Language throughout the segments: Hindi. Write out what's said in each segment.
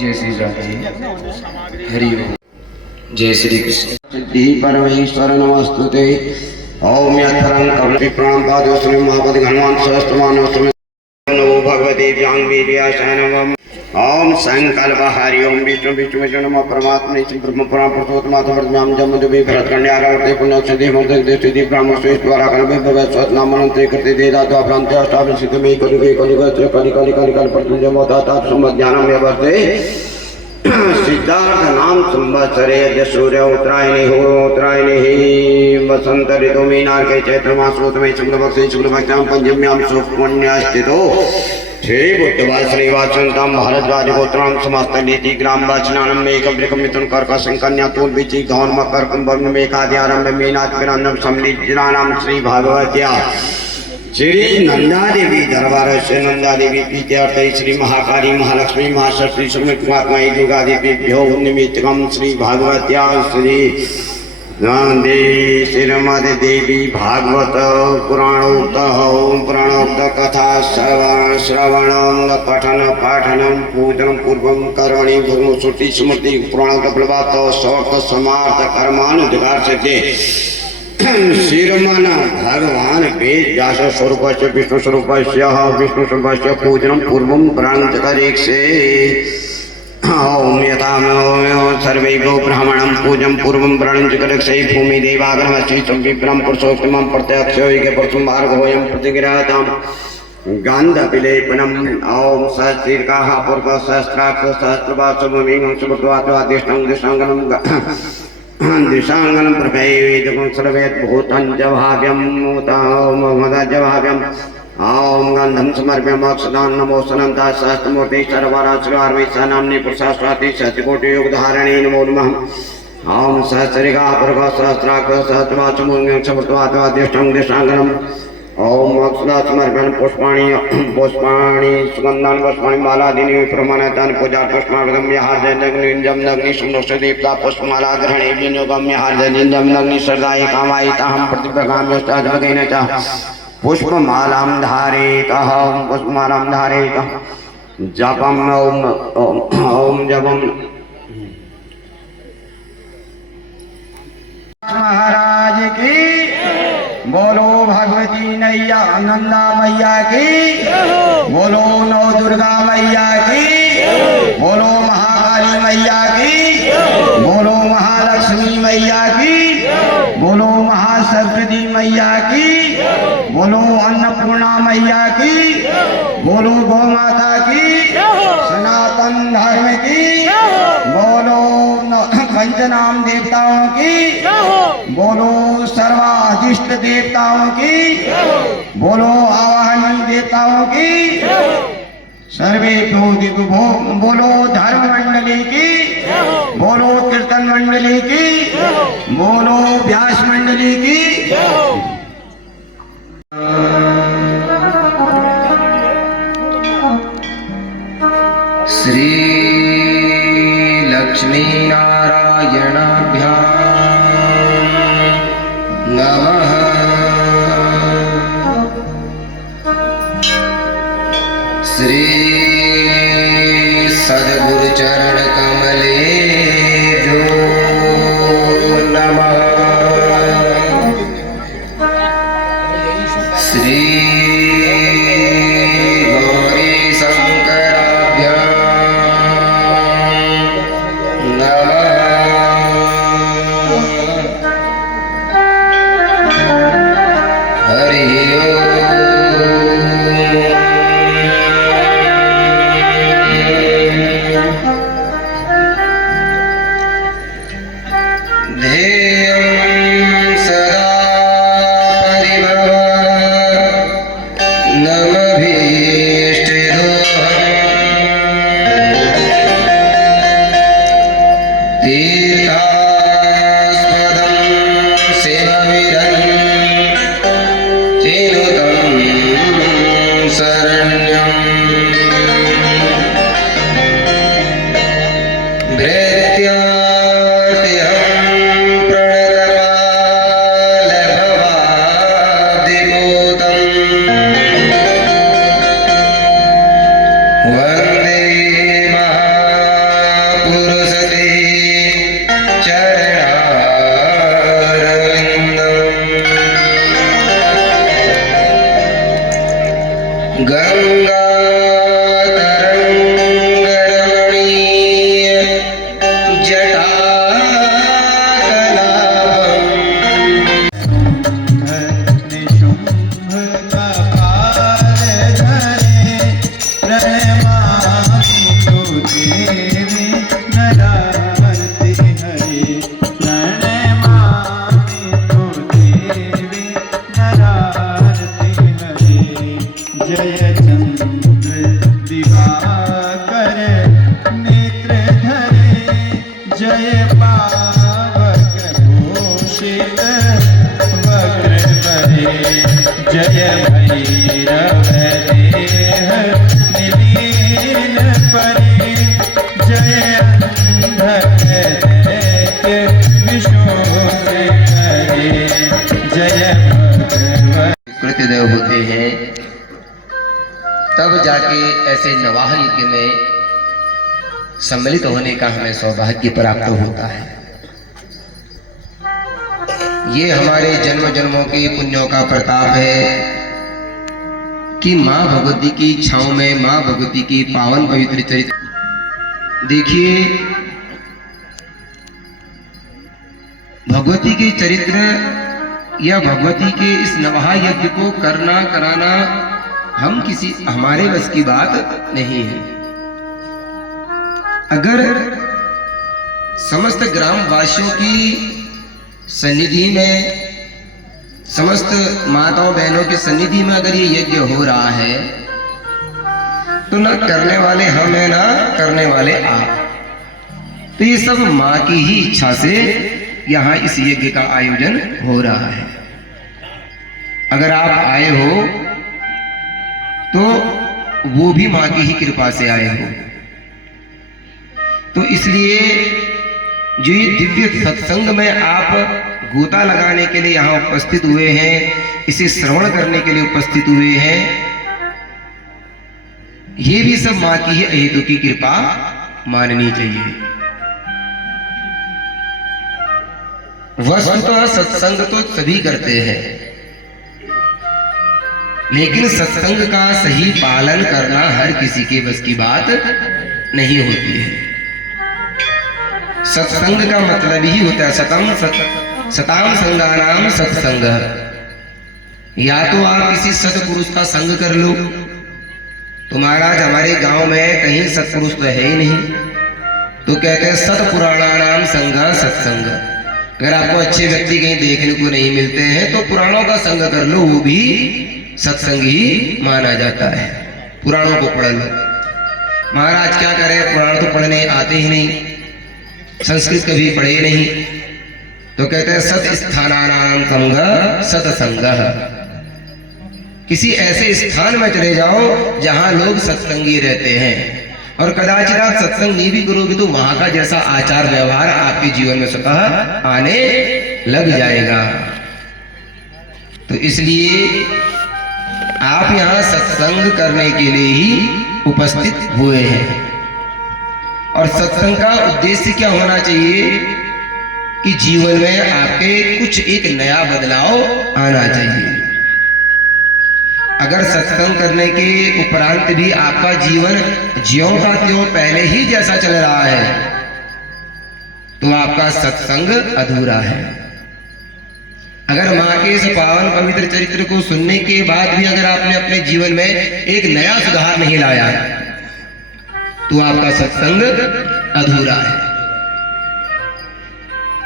जय श्री राधे हरि ओम। जय श्री कृष्ण। सिद्धि परमेश्वर नमस्तुते। ओम यत्रं कवलविप्रां पादोस्मि मापदि हनुमान सहस्रमानोस्मि नमो भगवते व्यांगवीर्याय नमः। ओम संकल्प हरि ओम विष्णु विष्णु विष्णु नमः परमात्मने ब्रह्म पुराण पुरुषोत्तमात्मनाम जमदुबे भरतकन्यारावर्ते पुण्यक्षदे मर्दे ब्राह्मण श्रेष्ठ द्वारा कल्पे भगवत नामनंते कृते देदातो अभ्रांते अष्टाविंशति में कलिगे कलिगत्र कलि कलि कलि कल प्रत्युंजय मोदाता संज्ञानम व्यवर्ते सिद्धार्थ नाम संवत्सरे यद्य सूर्य उत्तरायणे हो उत्तरायणे ही वसंत ऋतु में नारके चैत्र मासोत में शुक्लपक्षे शुक्लपक्षां पंचम्यां सुपुण्यस्थितो श्री बुद्धवाद श्रीवासंतां भारद्वाज गोत्रां समस्तनीति ग्राम वाचनानम एकवृकं मिथुन कर्क संकन्या तूल बीची गौन मकर कुंभम मेकाद्यारंभ मीनाथ विरान्नम सम्मिलितानां श्री भागवत्या श्री नंदा देवी दरबार से नंदा देवी प्रीत्यर्थे श्री महाकाली महालक्ष्मी महासरस्वती श्रीमती दुर्गा देवीभ्यो निमित्तकं श्री भागवत्या श्री नंदे श्रीमती देवी भागवत पुराणोक्त कथा श्रवण पठन पाठनम पूजन पूर्वं कर्मणि श्रुति स्मृति पुराणोक्त प्रभात शौक समार्थ कर्मानुधिकार से श्रीरमण भगवान वेद व्यास स्वरूप विष्णु स्वरूप पूजन पूर्व प्रांतकरेक्षे ओम यथा सर्वैव ब्राह्मणं पूजन पूर्व प्रांतकरेक्षे भूमि देवागणमस्ति विप्रम पुरुषोत्तमं प्रत्यक्षोऽयके परसुं भार्गवोऽयं प्रतिगृह्यताम् गन्धविलेपनम् ओम सहस्रकाः पूर्व सहस्राक्ष सहस्रवासुभूमिं सुभद्वाद्वादिष्टं दिशाङ्गनं दिशांगनं प्रभेदकं सर्वेत भूतं जभाव्यं मदजभाव्यं ओम गंधं समर्प्यामि अक्षदान नमो सनंता सहस्रमूर्ति सर्वराश्रवार्विसा नाम्नि पुरुषाश्वाति शतकोटि योगधारिणे नमो नमः। ओम सहस्रिका पुरग सहस्राक्ष सहस्रवाचमूल्यं समर्पयाद्वादिष्टं दिशांगनं ओम अक्षदा समर्पयामि पुष्पाणि सुगंधानि पुष्पाणि मालादीनि प्रमाणतानि पूजा पुष्पाणि हार्दयज्ञं नग्नि सुमनोष दीप्ता पुष्पमाला ग्रहणे विनियोगं हार्दयज्ञं नग्नि श्रद्धायै कामायिताहं प्रतिप्रगाम्यष्टाध्वगेन च पुष्पमालां धारयेतः पुष्पमालां धारयेतः जपं ओम जपं महाराज की बोलो भगवती नैया नंदा मैया की बोलो नौ दुर्गा मैया की बोलो महाकाली मैया की बोलो महालक्ष्मी मैया की बोलो महासरस्वती मैया की बोलो अन्नपूर्णा मैया की बोलो गौ माता की सनातन धर्म की बोलो पंचनाम देवताओं की बोलो सर्वाधिष्ट देवताओं की बोलो आवाहनी देवताओं की सर्वे बोलो धर्म मंडली की बोलो कीर्तन मंडली की बोलो व्यास मंडली की। श्री लक्ष्मी नारायणाभ्यां नमः। श्री सद्गुरु चरण कमलेभ्यो नमः। श्री गौरी शंकराभ्यां नमः। हरि ध्येयं सदा परिभवं नमभीष्टदोहम् तीर्थास्पदं शिवविरं चिनुतं शरण्यम् वन्दे महापुरुषते चरणारविन्दम् गङ्गातरङ्गरमणीय जटाकलापम् जय चंद्र दिवाकर नेत्र धरे जय पावक भूषित वक्र धरे जय भैरव देह निलीन परे जय अंधक दैत्य विष्णु से करे जय भगवत कृतदेव होते हैं तब जाके ऐसे नवाह यज्ञ में सम्मिलित होने का हमें सौभाग्य प्राप्त होता है। ये हमारे जन्म जन्मों के पुण्यों का प्रताप है कि माँ भगवती की छाँव में माँ भगवती की पावन पवित्र चरित्र देखिए, भगवती के चरित्र या भगवती के इस नवाह यज्ञ को करना कराना हम किसी हमारे बस की बात नहीं है। अगर समस्त ग्रामवासियों की सन्निधि में, समस्त माताओं बहनों की सन्निधि में अगर ये यज्ञ हो रहा है तो ना करने वाले हम हैं ना करने वाले आप। तो ये सब माँ की ही इच्छा से यहाँ इस यज्ञ का आयोजन हो रहा है। अगर आप आए हो तो वो भी माँ की ही कृपा से आए हो। तो इसलिए जो ये दिव्य सत्संग में आप गोता लगाने के लिए यहाँ उपस्थित हुए हैं, इसे श्रवण करने के लिए उपस्थित हुए हैं, ये भी सब माँ की ही अहेतु की कृपा माननी चाहिए। वस्तुतः सत्संग तो सभी करते हैं, लेकिन सत्संग का सही पालन करना हर किसी के बस की बात नहीं होती है। सत्संग का मतलब ही होता है सताम संगानाम सत्संग। या तो आप किसी सत्पुरुष का संग कर लो, तो महाराज हमारे गांव में कहीं सत्पुरुष तो है ही नहीं, तो कहते हैं सतपुराणानाम संग सत्संग। अगर आपको अच्छे व्यक्ति कहीं देखने को नहीं मिलते हैं तो पुराणों का संग कर लो, वो भी सत्संग ही माना जाता है। पुराणों को पढ़ लो। महाराज क्या करें, पुराण तो पढ़ने आते ही नहीं, संस्कृत कभी पढ़े नहीं, तो कहते हैं सत स्थानानाम संग सत्संग। किसी ऐसे स्थान में चले जाओ जहां लोग सत्संगी रहते हैं, और कदाचित आप सत्संग नहीं भी करोगे तो वहां का जैसा आचार व्यवहार आपके जीवन में स्वतः आने लग जाएगा। तो इसलिए आप यहाँ सत्संग करने के लिए ही उपस्थित हुए हैं। और सत्संग का उद्देश्य क्या होना चाहिए कि जीवन में आपके कुछ एक नया बदलाव आना चाहिए। अगर सत्संग करने के उपरांत भी आपका जीवन ज्यों का त्यों पहले ही जैसा चल रहा है तो आपका सत्संग अधूरा है। अगर माँ के इस पावन पवित्र चरित्र को सुनने के बाद भी अगर आपने अपने जीवन में एक नया सुधार नहीं लाया तो आपका सत्संग अधूरा है।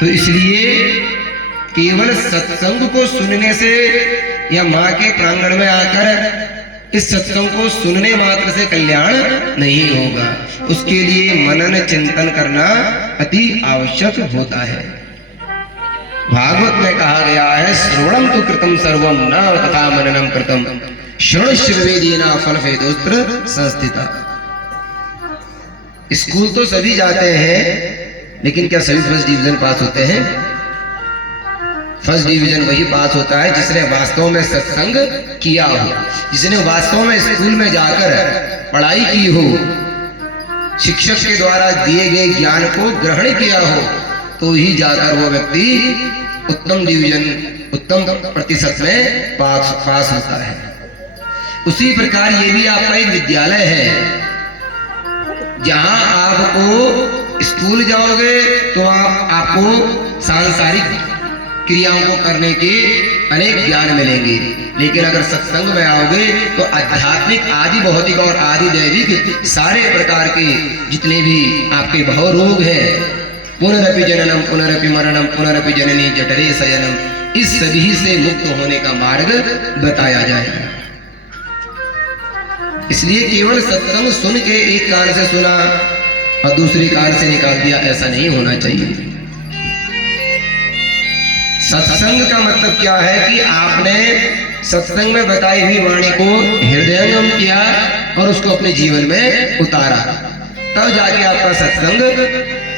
तो इसलिए केवल सत्संग को सुनने से या माँ के प्रांगण में आकर इस सत्संग को सुनने मात्र से कल्याण नहीं होगा, उसके लिए मनन चिंतन करना अति आवश्यक होता है। भागवत में कहा गया है, श्रवणम तो कृतम सर्वम न तथा मननम कृतम श्रवणश्रवेदीना फलभेदोस्त्र संस्थिता। स्कूल तो सभी जाते हैं, लेकिन क्या सभी फर्स्ट डिवीजन पास होते हैं? फर्स्ट डिवीजन वही पास होता है जिसने वास्तव में सत्संग किया हो, जिसने वास्तव में स्कूल में जाकर पढ़ाई की हो, शिक्षक के द्वारा दिए गए ज्ञान को ग्रहण किया हो, तो ही जाकर वो व्यक्ति उत्तम डिवीजन, उत्तम प्रतिशत में पास होता है। उसी प्रकार ये भी आपका एक विद्यालय है, जहां आपको स्कूल जाओगे तो आपको सांसारिक क्रियाओं को करने के अनेक ज्ञान मिलेंगे, लेकिन अगर सत्संग में आओगे तो आध्यात्मिक, आदि भौतिक और आदि दैविक सारे प्रकार के जितने भी आपके भव रोग हैं, पुनरपि जननम पुनरपि मरणम पुनरपि जननी जठरे शयनम, इस सभी से मुक्त होने का मार्ग बताया जाएगा। इसलिए केवल सत्संग सुन के एक कान से सुना और दूसरी कान से निकाल दिया, ऐसा नहीं होना चाहिए। सत्संग का मतलब क्या है कि आपने सत्संग में बताई हुई वाणी को हृदयंगम किया और उसको अपने जीवन में उतारा, तब जाके आपका सत्संग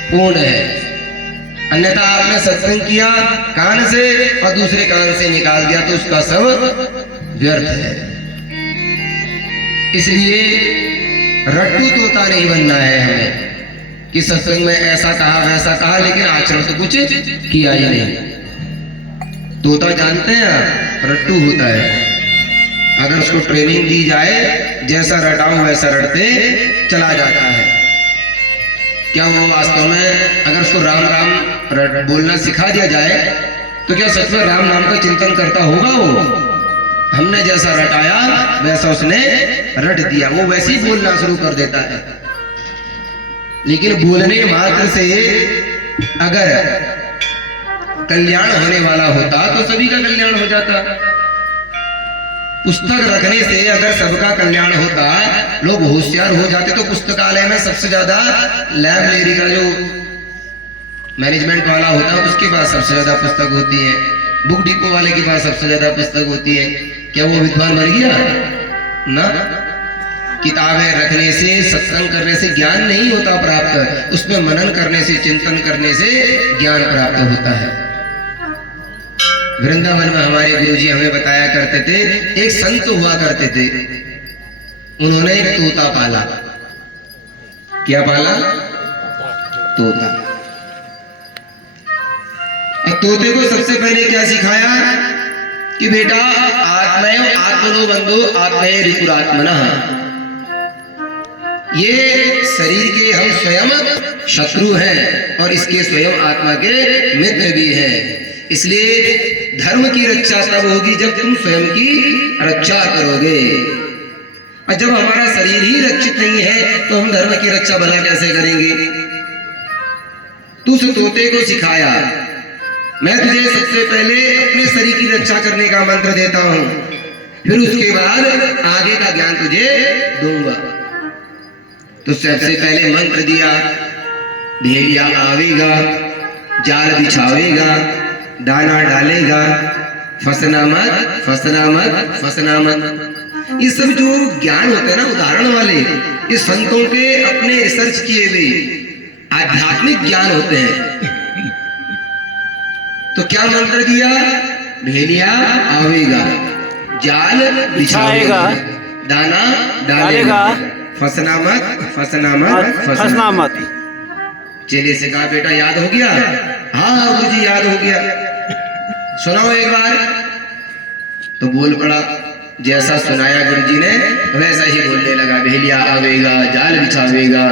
पूर्ण है। अन्यथा आपने सत्संग किया कान से और दूसरे कान से निकाल दिया तो उसका सब व्यर्थ है। इसलिए रट्टू तोता नहीं बनना है हमें कि सत्संग में ऐसा कहा वैसा कहा, लेकिन आचरण तो कुछ किया ही नहीं। तोता जानते हैं रट्टू होता है, अगर उसको ट्रेनिंग दी जाए जैसा रटाओ वैसा रटते चला जाता है। क्या वो वास्तव में अगर उसको राम राम बोलना सिखा दिया जाए तो क्या सच में राम नाम का चिंतन करता होगा? वो हमने जैसा रटाया वैसा उसने रट दिया, वो वैसे ही बोलना शुरू कर देता है। लेकिन बोलने मात्र से अगर कल्याण होने वाला होता तो सभी का कल्याण हो जाता। पुस्तक रखने से अगर सबका कल्याण होता, लोग होशियार हो जाते, तो पुस्तकालय में सबसे ज्यादा लाइब्रेरी का जो मैनेजमेंट वाला होता है उसके पास सबसे ज्यादा पुस्तक होती है, बुक डिपो वाले के पास सबसे ज्यादा पुस्तक होती है। क्या वो विद्वान बन गया ना? किताबें रखने से, सत्संग करने से ज्ञान नहीं होता प्राप्त, उसमें मनन करने से, चिंतन करने से ज्ञान प्राप्त होता है। वृंदावन में हमारे गुरुजी हमें बताया करते थे, एक संत हुआ करते थे, उन्होंने एक तोता पाला। क्या पाला? तोता। और तोते को सबसे पहले क्या सिखाया कि बेटा आत्मैव आत्मनो बंधो आत्मैव ऋतुरात्मनः, ये शरीर के हम स्वयं शत्रु हैं और इसके स्वयं आत्मा के मित्र भी हैं। इसलिए धर्म की रक्षा तब होगी जब तुम स्वयं की रक्षा करोगे, और जब हमारा शरीर ही रक्षित नहीं है तो हम धर्म की रक्षा भला कैसे करेंगे? तू उस तोते को सिखाया, मैं तुझे सबसे पहले अपने शरीर की रक्षा करने का मंत्र देता हूं, फिर उसके बाद आगे का ज्ञान तुझे दूंगा। तो सबसे पहले मंत्र दिया, भेड़िया आवेगा, जाल बिछावेगा, दाना डालेगा, फंसना मत फंसना मत फंसना मत। ये सब जो ज्ञान होते हैं ना उदाहरण वाले, ये संतों के अपने रिसर्च किए हुए आध्यात्मिक ज्ञान होते हैं। तो क्या मंत्र दिया? भेड़िया आवेगा, जाल बिछाएगा, दाना डालेगा, फंसना मत फंसना मत फंसना मत। चेले से कहा बेटा याद हो गया? हाँ गुरुजी याद हो गया। सुनाओ एक बार। तो बोल पड़ा, जैसा सुनाया गुरुजी ने वैसा ही बोलने लगा। भेड़िया आवेगा, जाल बिछावेगा,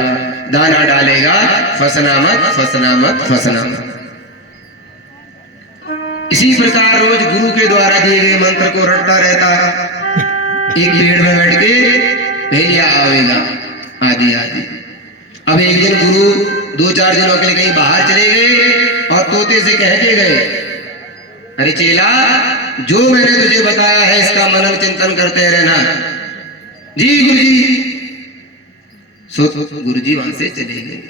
दाना डालेगा, फंसना मत फंसना मत फंसना मत। इसी प्रकार रोज गुरु के द्वारा दिए गए मंत्र को रटता रहता है। एक पेड़ में बैठ के भेलिया आवेगा आदि आदि। अब एक दिन गुरु 2-4 दिनों के लिए कहीं बाहर चले गए और तोते से कह के गए, अरे चेला, जो मैंने तुझे बताया है इसका मनन चिंतन करते रहना। जी गुरुजी। सो गुरुजी वहां से चले गए।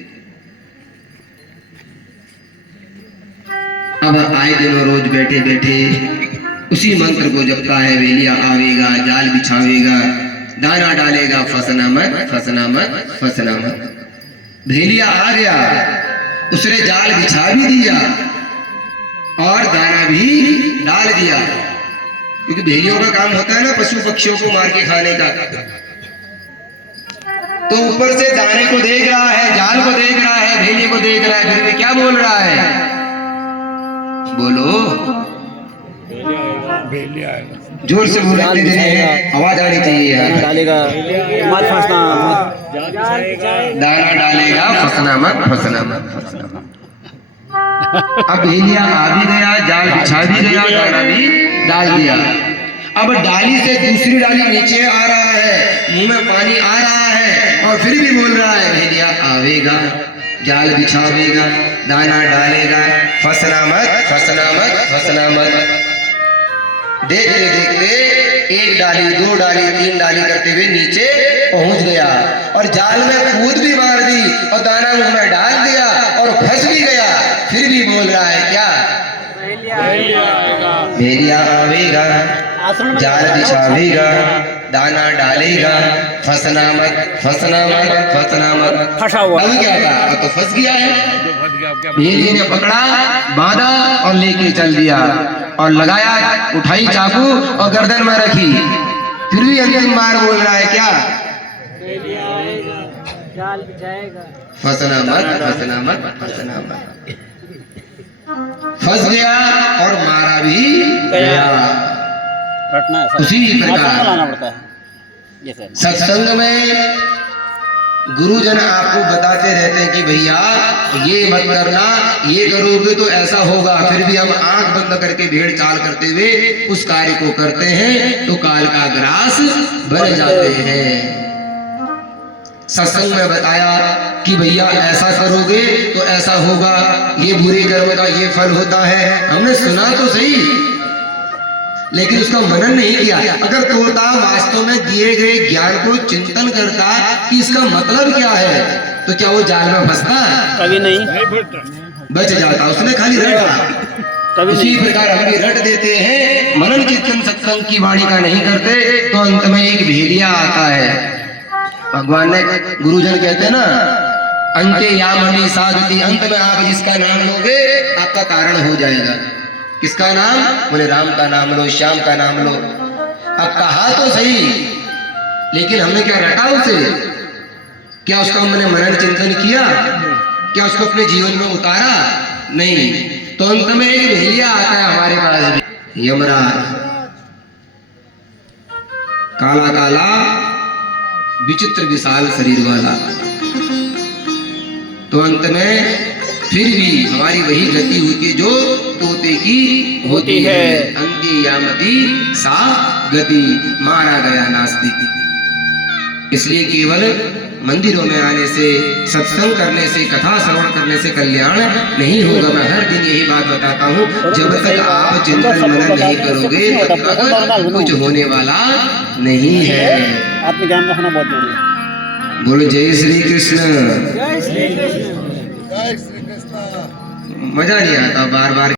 अब आए दिनों रोज बैठे बैठे उसी मंत्र को जपता है। भेलिया आवेगा, जाल बिछावेगा, दाना डालेगा, फंसना मत, फंसना मत, फंसना मत। भेलिया आ गया, उसने जाल बिछा भी दिया और दाना भी डाल दिया, क्योंकि भेलियों का काम होता है ना पशु पक्षियों को मार के खाने का। तो ऊपर से दाने को देख रहा है, जाल को देख रहा है, भेलिए को देख रहा है, फिर भी क्या बोल रहा है? बोलो, जोर से बोलो, आवाज आनी चाहिए यार। डालेगा मत फंसना, दाना डालेगा, फंसना मत, फंसना मत, फंसना मत। अब भेलिया आ भी गया, जाल बिछा भी गया, दाना भी डाल दिया। अब डाली से दूसरी डाली नीचे आ रहा है, मुंह में पानी आ रहा है और फिर भी बोल रहा है भेलिया आवेगा, जाल बिछावेगा, दाना डालेगा, फंसना मत, फंसना मत, फंसना मत। देखते देखते 1 डाली, 2 डाली, 3 डाली करते हुए नीचे पहुंच गया और जाल में कूद भी मार दी और दाना मुंह में डाल दिया और फंस भी गया। फिर भी बोल रहा है क्या? भेलिया आवेगा, जाल बिछावेगा, दाना डालेगा, फंसना मत, फंसना मत, फंसना मत। फंसा हुआ। अब क्या था? अब तो फंस गया है। भेलिए ने पकड़ा, बांधा और लेके चल दिया और लगाया, उठाई चाकू और गर्दन में रखी। फिर भी अंतिम बार बोल रहा है क्या? जाल बिछाएगा, फंसना मत, फंसना मत, फंसना मत। फंस गया और मारा भी गया। रटना है उसी प्रकार लाना पड़ता है। जैसे सत्संग में गुरुजन आपको बताते रहते हैं कि भैया ये मत करना, ये करोगे तो ऐसा होगा। फिर भी हम आंख बंद करके भेड़ चाल करते हुए उस कार्य को करते हैं तो काल का ग्रास बन जाते हैं। सत्संग में बताया कि भैया ऐसा करोगे तो ऐसा होगा, ये बुरे कर्म का ये फल होता है। हमने सुना तो सही, लेकिन उसका मनन नहीं किया। अगर तोता वास्तव में दिए गए ज्ञान को चिंतन करता कि इसका मतलब क्या है, तो क्या वो जाल में फंसता? कभी नहीं, बच जाता। उसने खाली रटा। कभी उसी नहीं। प्रकार हम भी रट देते हैं, मनन चिंतन सत्संग की वाणी का नहीं करते, तो अंत में एक भेलिया आता है। भगवान ने, गुरुजन कहते हैं ना, अंत्य यामनी साधति, अंत में आप जिसका नाम लोगे आपका कारण हो जाएगा। किसका नाम? बोले राम का नाम लो, श्याम का नाम लो। अब कहा तो सही, लेकिन हमने क्या रटा उसे? क्या उसका हमने मनन चिंतन किया? क्या उसको अपने जीवन में उतारा? नहीं। तो अंत में एक भेलिया आता है हमारे पास, यमराज, काला काला विचित्र विशाल शरीर वाला। तो अंत में फिर भी हमारी वही गति होती है जो तोते की होती है। अंत्य यामती सा गति, मारा गया नास्तिक। इसलिए केवल मंदिरों में आने से, सत्संग करने से, कथा श्रवण करने से कल्याण नहीं होगा। मैं हर दिन यही बात बताता हूँ, जब तक आप चिंतन मनन नहीं करोगे तब तक कुछ होने वाला नहीं है। आत्मज्ञान का होना बहुत जरूरी है। बोलो जय श्री कृष्ण। जय श्री कृष्ण। मजा नहीं आता बार बार